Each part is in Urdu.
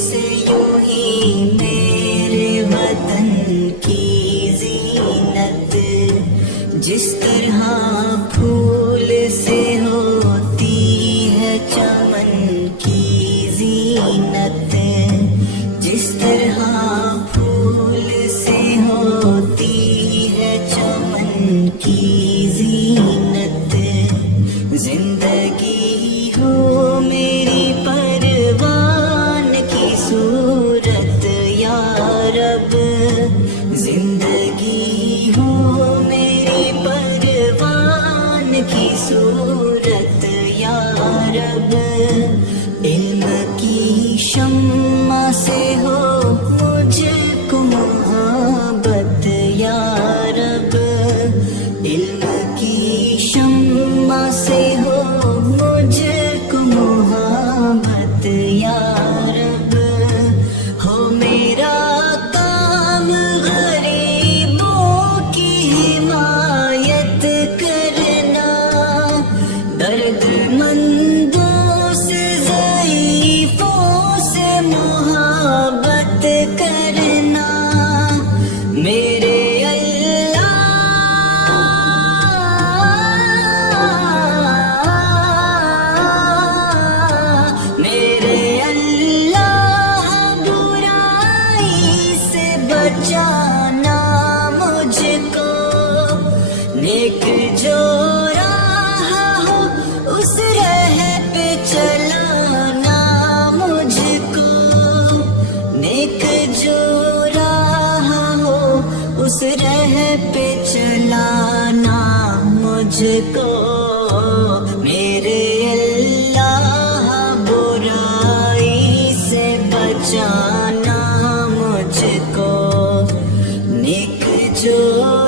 سے یوں ہی میرے وطن کی زینت جس طرح پھول سے ہوتی ہے چمن کی زینت، جس طرح پھول سے ہوتی ہے چمن کی زینت، زندگی ہو میری پروان کی صورت یا رب، زندگی ہو میری پروان کی صورت یا رب، علم کی شمع سے ہو مجھ کو محبت یا رب، علم کی شمع سے ہو مجھ کو محبت یا رب، ہو میرا کام غریبوں کی حمایت کرنا، درد مندوں سے ضعیفوں سے محبت کرنا، میرے بچانا مجھ کو، نیک جو راہ ہو اس راہ پہ چلانا مجھ کو، نیک جو راہ ہو اس راہ پہ چلانا مجھ کو، میرے اللہ برائی سے بچانا مجھ کو، نیک جو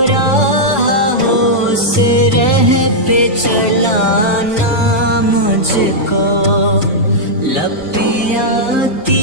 راہ ہو اس راہ پہ چلانا مجھ کو، لب پہ آتی